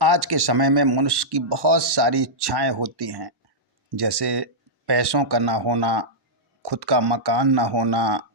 आज के समय में मनुष्य की बहुत सारी इच्छाएं होती हैं। जैसे पैसों का ना होना, खुद का मकान ना होना,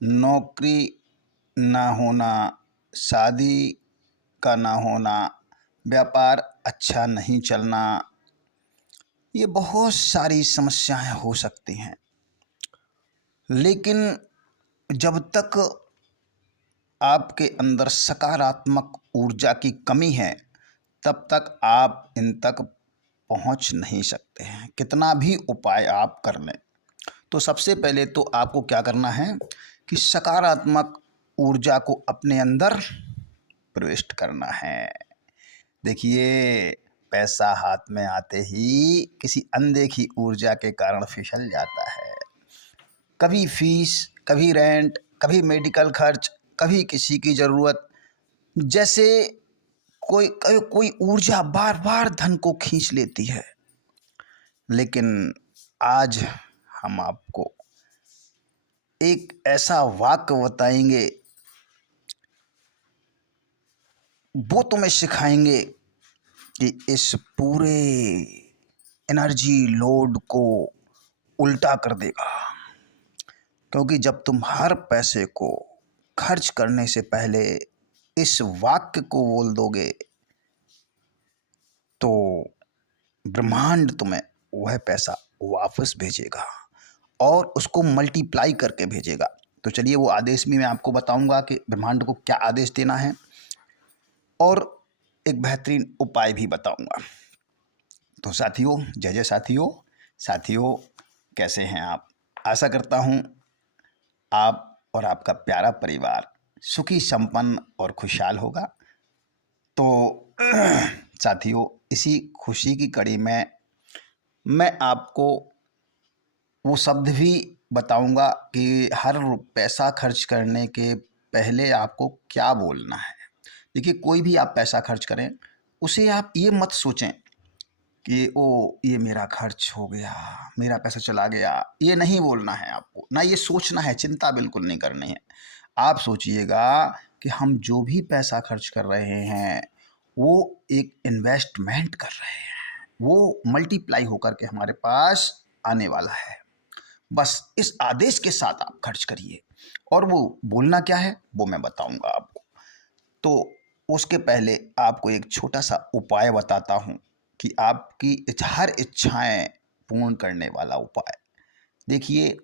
नौकरी ना होना, शादी का ना होना, व्यापार अच्छा नहीं चलना। ये बहुत सारी समस्याएं हो सकती हैं। लेकिन जब तक आपके अंदर सकारात्मक ऊर्जा की कमी है, तब तक आप इन तक पहुंच नहीं सकते हैं, कितना भी उपाय आप कर लें। तो सबसे पहले तो आपको क्या करना है कि सकारात्मक ऊर्जा को अपने अंदर प्रविष्ट करना है। देखिए, पैसा हाथ में आते ही किसी अनदेखी ऊर्जा के कारण फिसल जाता है। कभी फीस, कभी रेंट, कभी मेडिकल खर्च, कभी किसी की ज़रूरत, जैसे कोई कोई ऊर्जा बार बार धन को खींच लेती है। लेकिन आज हम आपको एक ऐसा वाक्य बताएंगे, वो तुम्हें सिखाएंगे कि इस पूरे एनर्जी लोड को उल्टा कर देगा। क्योंकि जब तुम हर पैसे को खर्च करने से पहले इस वाक्य को बोल दोगे, तो ब्रह्मांड तुम्हें वह पैसा वापस भेजेगा और उसको मल्टीप्लाई करके भेजेगा। तो चलिए, वो आदेश भी मैं आपको बताऊंगा कि ब्रह्मांड को क्या आदेश देना है, और एक बेहतरीन उपाय भी बताऊंगा। तो साथियों, जय जय साथियों। साथियों, कैसे हैं आप? आशा करता हूं आप और आपका प्यारा परिवार सुखी, संपन्न और खुशहाल होगा। तो साथियों, इसी खुशी की कड़ी में मैं आपको वो शब्द भी बताऊंगा कि हर पैसा खर्च करने के पहले आपको क्या बोलना है। देखिए, कोई भी आप पैसा खर्च करें, उसे आप ये मत सोचें कि ओ ये मेरा खर्च हो गया, मेरा पैसा चला गया। ये नहीं बोलना है आपको, ना ये सोचना है, चिंता बिल्कुल नहीं करनी है। आप सोचिएगा कि हम जो भी पैसा खर्च कर रहे हैं वो एक इन्वेस्टमेंट कर रहे हैं, वो मल्टीप्लाई होकर के हमारे पास आने वाला है। बस इस आदेश के साथ आप खर्च करिए, और वो बोलना क्या है वो मैं बताऊंगा आपको। तो उसके पहले आपको एक छोटा सा उपाय बताता हूँ कि आपकी हर इच्छाएं पूर्ण करने वाला उपाय। देखिए,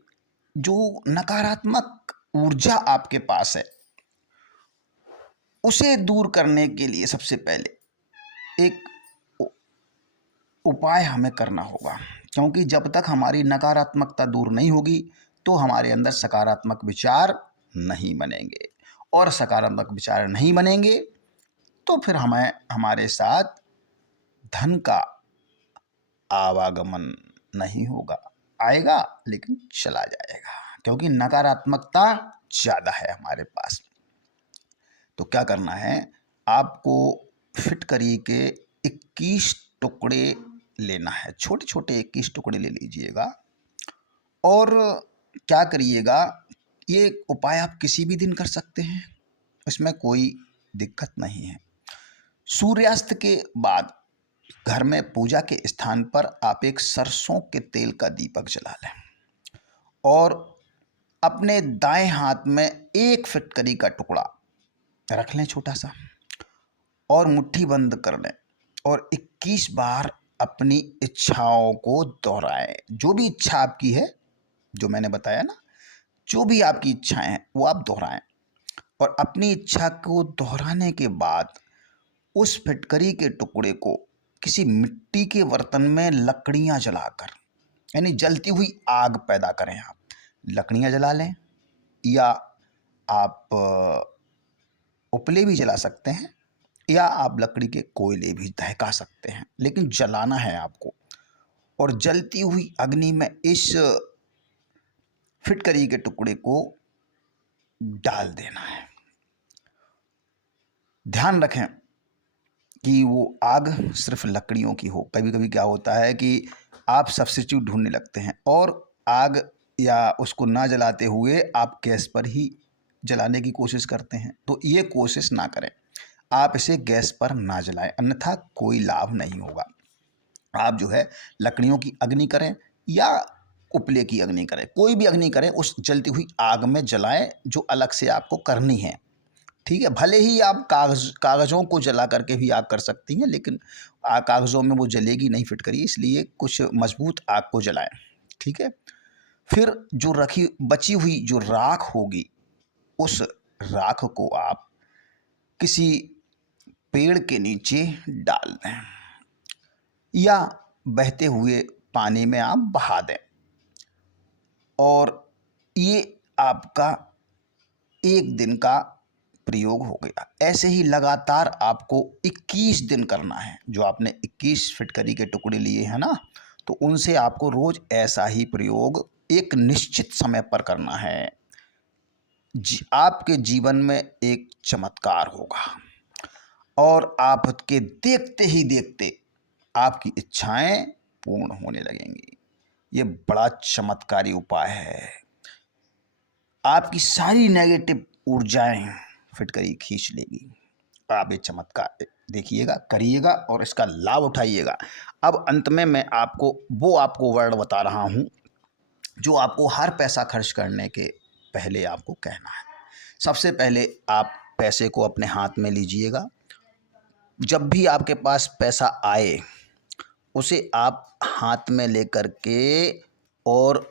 जो नकारात्मक ऊर्जा आपके पास है, उसे दूर करने के लिए सबसे पहले एक उपाय हमें करना होगा। क्योंकि जब तक हमारी नकारात्मकता दूर नहीं होगी, तो हमारे अंदर सकारात्मक विचार नहीं बनेंगे, और सकारात्मक विचार नहीं बनेंगे तो फिर हमें हमारे साथ धन का आवागमन नहीं होगा। आएगा लेकिन चला जाएगा, क्योंकि नकारात्मकता ज़्यादा है हमारे पास। तो क्या करना है, आपको फिटकरी के 21 टुकड़े लेना है, छोटे छोटे 21 टुकड़े ले लीजिएगा। और क्या करिएगा, ये उपाय आप किसी भी दिन कर सकते हैं, इसमें कोई दिक्कत नहीं है। सूर्यास्त के बाद घर में पूजा के स्थान पर आप एक सरसों के तेल का दीपक जला लें, और अपने दाएं हाथ में एक फिटकरी का टुकड़ा रख लें, छोटा सा, और मुट्ठी बंद कर लें, और 21 बार अपनी इच्छाओं को दोहराएं। जो भी इच्छा आपकी है, जो मैंने बताया ना, जो भी आपकी इच्छाएं हैं वो आप दोहराएं। और अपनी इच्छा को दोहराने के बाद उस फिटकरी के टुकड़े को किसी मिट्टी के बर्तन में लकड़ियां जलाकर, यानी जलती हुई आग पैदा करें। आप लकड़ियां जला लें, या आप उपले भी जला सकते हैं, या आप लकड़ी के कोयले भी दहका सकते हैं, लेकिन जलाना है आपको। और जलती हुई अग्नि में इस फिटकरी के टुकड़े को डाल देना है। ध्यान रखें कि वो आग सिर्फ लकड़ियों की हो। कभी कभी क्या होता है कि आप सब्स्टिट्यूट ढूंढने लगते हैं, और आग या उसको ना जलाते हुए आप गैस पर ही जलाने की कोशिश करते हैं। तो ये कोशिश ना करें। आप इसे गैस पर ना जलाएं, अन्यथा कोई लाभ नहीं होगा। आप जो है लकड़ियों की अग्नि करें या उपले की अग्नि करें, कोई भी अग्नि करें, उस जलती हुई आग में जलाएं जो अलग से आपको करनी है। ठीक है, भले ही आप कागज़ों को जला करके भी आग कर सकती हैं, लेकिन कागज़ों में वो जलेगी नहीं फिटकरी, इसलिए कुछ मजबूत आग को जलाएं। ठीक है, फिर जो रखी बची हुई जो राख होगी, उस राख को आप किसी पेड़ के नीचे डाल दें या बहते हुए पानी में आप बहा दें, और ये आपका एक दिन का प्रयोग हो गया। ऐसे ही लगातार आपको 21 दिन करना है। जो आपने 21 फिटकरी के टुकड़े लिए हैं ना, तो उनसे आपको रोज ऐसा ही प्रयोग एक निश्चित समय पर करना है। आपके जीवन में एक चमत्कार होगा और आपके देखते ही देखते आपकी इच्छाएं पूर्ण होने लगेंगी। ये बड़ा चमत्कारी उपाय है। आपकी सारी नेगेटिव ऊर्जाएं फिटकरी खींच लेगी। आप ये चमत्कार देखिएगा, करिएगा और इसका लाभ उठाइएगा। अब अंत में मैं आपको वर्ड बता रहा हूँ जो आपको हर पैसा खर्च करने के पहले आपको कहना है। सबसे पहले आप पैसे को अपने हाथ में लीजिएगा। जब भी आपके पास पैसा आए, उसे आप हाथ में लेकर के और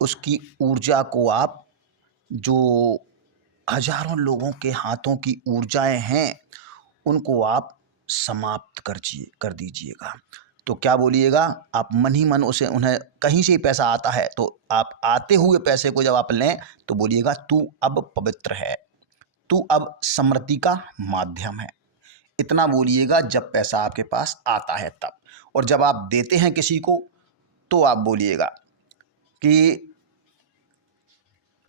उसकी ऊर्जा को आप, जो हजारों लोगों के हाथों की ऊर्जाएं हैं, उनको आप समाप्त कर दीजिएगा। तो क्या बोलिएगा, आप मन ही मन उसे उन्हें कहीं से ही पैसा आता है तो आप आते हुए पैसे को जब आप लें तो बोलिएगा, तू अब पवित्र है, तू अब समृद्धि का माध्यम है। इतना बोलिएगा जब पैसा आपके पास आता है तब। और जब आप देते हैं किसी को तो आप बोलिएगा कि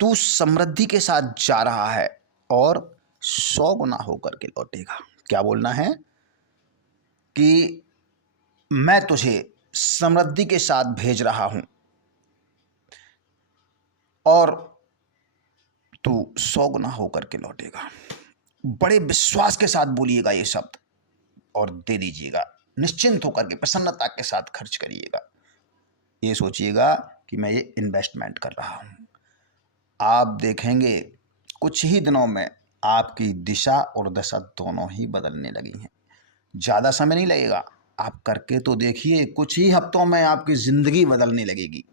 तू समृद्धि के साथ जा रहा है और 100 गुना होकर के लौटेगा। क्या बोलना है कि मैं तुझे समृद्धि के साथ भेज रहा हूं और तू 100 गुना होकर के लौटेगा। बड़े विश्वास के साथ बोलिएगा ये शब्द और दे दीजिएगा। निश्चिंत होकर के प्रसन्नता के साथ खर्च करिएगा। ये सोचिएगा कि मैं ये इन्वेस्टमेंट कर रहा हूं। आप देखेंगे कुछ ही दिनों में आपकी दिशा और दशा दोनों ही बदलने लगी हैं। ज़्यादा समय नहीं लगेगा, आप करके तो देखिए, कुछ ही हफ्तों में आपकी ज़िंदगी बदलने लगेगी।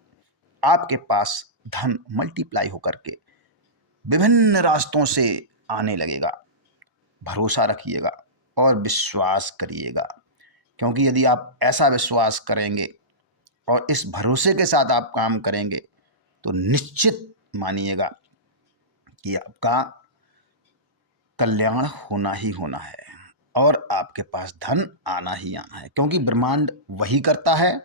आपके पास धन मल्टीप्लाई होकर के विभिन्न रास्तों से आने लगेगा। भरोसा रखिएगा और विश्वास करिएगा, क्योंकि यदि आप ऐसा विश्वास करेंगे और इस भरोसे के साथ आप काम करेंगे तो निश्चित मानिएगा कि आपका कल्याण होना ही होना है और आपके पास धन आना ही आना है। क्योंकि ब्रह्मांड वही करता है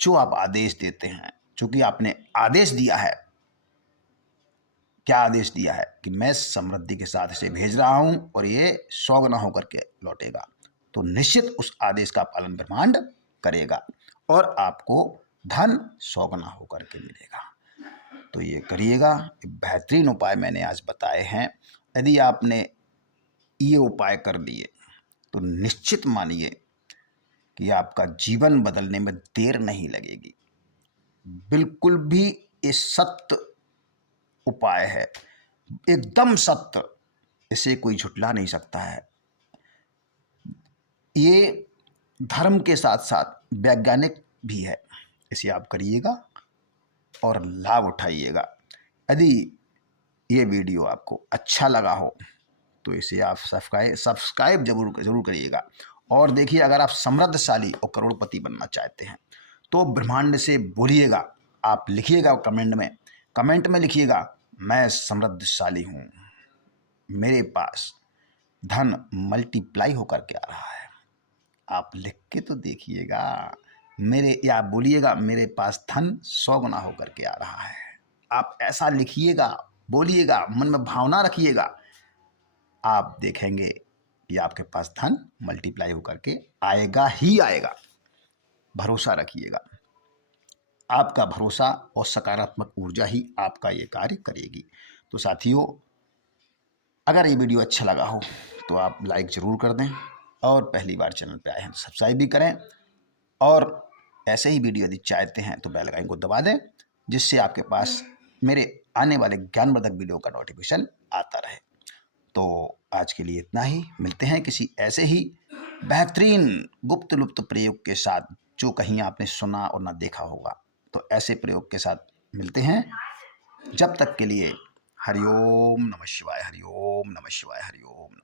जो आप आदेश देते हैं। चूंकि आपने आदेश दिया है, क्या आदेश दिया है कि मैं समृद्धि के साथ इसे भेज रहा हूं और ये 100 गुना होकर के लौटेगा, तो निश्चित उस आदेश का पालन ब्रह्मांड करेगा और आपको धन 100 गुना होकर के मिलेगा। तो ये करिएगा। बेहतरीन उपाय मैंने आज बताए हैं। यदि आपने ये उपाय कर लिए तो निश्चित मानिए कि आपका जीवन बदलने में देर नहीं लगेगी। बिल्कुल भी ये सत्य उपाय है, एकदम सत्य, इसे कोई झुठला नहीं सकता है। ये धर्म के साथ साथ वैज्ञानिक भी है। इसे आप करिएगा और लाभ उठाइएगा। यदि ये वीडियो आपको अच्छा लगा हो तो इसे आप सब्सक्राइब जरूर करिएगा। और देखिए, अगर आप समृद्धशाली और करोड़पति बनना चाहते हैं तो ब्रह्मांड से बोलिएगा। आप लिखिएगा कमेंट में लिखिएगा, मैं समृद्धशाली हूँ, मेरे पास धन मल्टीप्लाई होकर के आ रहा है। आप लिख के तो देखिएगा, या आप बोलिएगा, मेरे पास धन 100 गुना होकर के आ रहा है। आप ऐसा लिखिएगा, बोलिएगा, मन में भावना रखिएगा। आप देखेंगे कि आपके पास धन मल्टीप्लाई होकर के आएगा ही आएगा। भरोसा रखिएगा। आपका भरोसा और सकारात्मक ऊर्जा ही आपका ये कार्य करेगी। तो साथियों, अगर ये वीडियो अच्छा लगा हो तो आप लाइक ज़रूर कर दें, और पहली बार चैनल पे आए हैं तो सब्सक्राइब भी करें, और ऐसे ही वीडियो यदि चाहते हैं तो बेल आइकन को दबा दें, जिससे आपके पास मेरे आने वाले ज्ञानवर्धक वीडियो का नोटिफिकेशन आता रहे। तो आज के लिए इतना ही, मिलते हैं किसी ऐसे ही बेहतरीन गुप्त लुप्त प्रयोग के साथ जो कहीं आपने सुना और ना देखा होगा। तो ऐसे प्रयोग के साथ मिलते हैं, जब तक के लिए हरिओम नमः शिवाय, हरिओम नमः शिवाय, हरिओम।